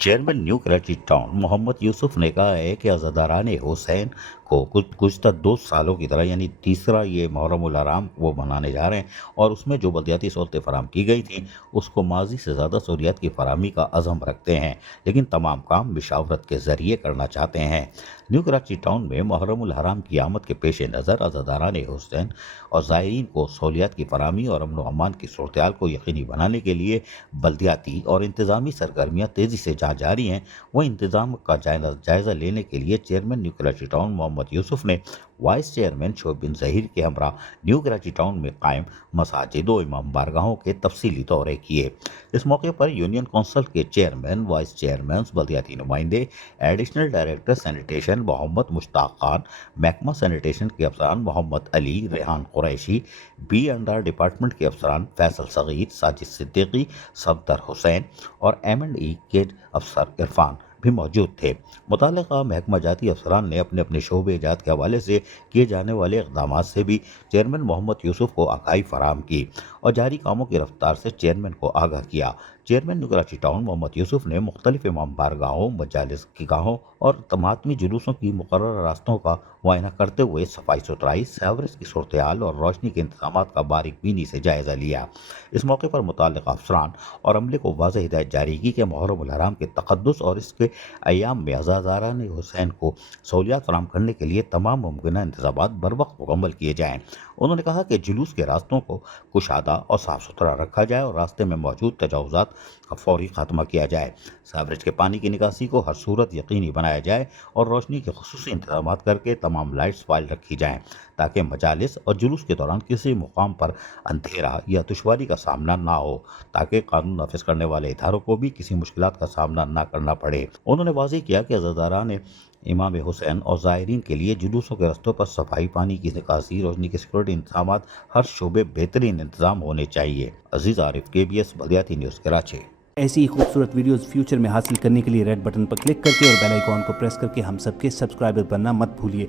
Chairman New Karachi Town Mohammad Yusuf ने कहा है कि अज़ादारान हुसैन को गुज़श्ता 2 सालों की तरह यानी तीसरा ये मुहर्रम उल हराम वो मनाने जा रहे हैं और उसमें जो बलदियाती सहूलतें फराहम की गई थी उसको माजी से ज़्यादा सहूलियात की फराहमी का अज़म रखते हैं, लेकिन तमाम काम मशावरत के ज़रिए करना चाहते हैं। न्यू कराची टाउन में मुहर्रम उल हराम की आमद के पेश नज़र अज़ादारान हुसैन और ज़ायरीन को सहूलियात की फराहमी और अमन व अमान की सूरत को यकीनी बनाने के लिए बल्दियाती और इंतज़ामी सरगर्मियाँ तेज़ी से जहाँ जारी हैं, वहीं इंतज़ाम का जायज़ा लेने के लिए chairman New Karachi Town Mohammad Yusuf ने वाइस चेयरमैन शोएब बिन ज़हीर के हमरा न्यू कराची टाउन में कायम मसाजिद व इमाम बारगाहों के तफसीली दौरे किए। इस मौके पर यूनियन कौंसिल के चेयरमैन, वाइस चेयरमैन, बल्दियाती नुमाइंदे, additional director sanitation Mohammad Mushtaq Khan, महकमा सैनिटेशन के अफसरान मोहम्मद अली, रेहान कुरैशी, B&R डिपार्टमेंट के अफसरान फैसल सगीर, साजिद सिद्दीकी, सफदर हुसैन और M&E के अफसर इरफान भी मौजूद थे। मुतल्लिका महकमा जाती अफसरान ने अपने अपने शोबे जात के हवाले से किए जाने वाले इक़दामात से भी चेयरमैन मोहम्मद यूसुफ को आगाही फराहम की और जारी कामों की रफ्तार से चेयरमैन को आगाह किया। Chairman New Karachi Town Mohammad Yusuf ने मुख्तलिफ इमाम बारगाहों, मजालिस की गाहों और तमातमी जुलूसों की मुकर्रर रास्तों का मुआयना करते हुए सफाई सुथराई, सीवरेज की सूरत हाल और रोशनी के इंतजाम का बारीक बीनी से जायज़ा लिया। इस मौके पर मुतल्लिका अफसरान और अमले को वाज़ेह हिदायत जारी की कि मुहर्रम उल हराम के तक़द्दुस और इसके अय्याम में अज़ादारान हुसैन को सहूलियात फराहम करने के लिए तमाम मुमकिन इंतज़ामात बरवक्त मुकम्मल किए जाएँ। उन्होंने कहा कि जुलूस के रास्तों को कुशादा और साफ़ सुथरा रखा जाए और रास्ते में मौजूद तजावुज़ात का फौरी खात्मा किया जाए। सीवरेज के पानी की निकासी को हर सूरत यकीनी बनाया जाए और रोशनी के खुसूसी इंतजाम करके तमाम लाइट्स फाइल रखी जाएँ ताकि मजालिस और जुलूस के दौरान किसी मुकाम पर अंधेरा या दुश्वारी का सामना ना हो, ताकि कानून नाफिज करने वाले इदारों को भी किसी मुश्किलात का सामना ना करना पड़े। उन्होंने वाज़ेह किया कि अज़ादारान इमाम हुसैन और ज़ायरीन के लिए जुलूसों के रस्तों पर सफाई, पानी की निकासी, रोशनी के सिक्योरिटी इंतजाम हर शोबे बेहतरीन इंतजाम होने चाहिए। अजीज़ आरिफ, KBS बल्दियाती न्यूज़ कराची। ऐसी ही खूबसूरत वीडियोस फ्यूचर में हासिल करने के लिए रेड बटन पर क्लिक करके और बेल आइकॉन को प्रेस करके हम सबके सब्सक्राइबर बनना मत भूलिए।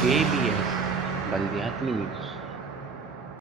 KBS बल्दियाती न्यूज़।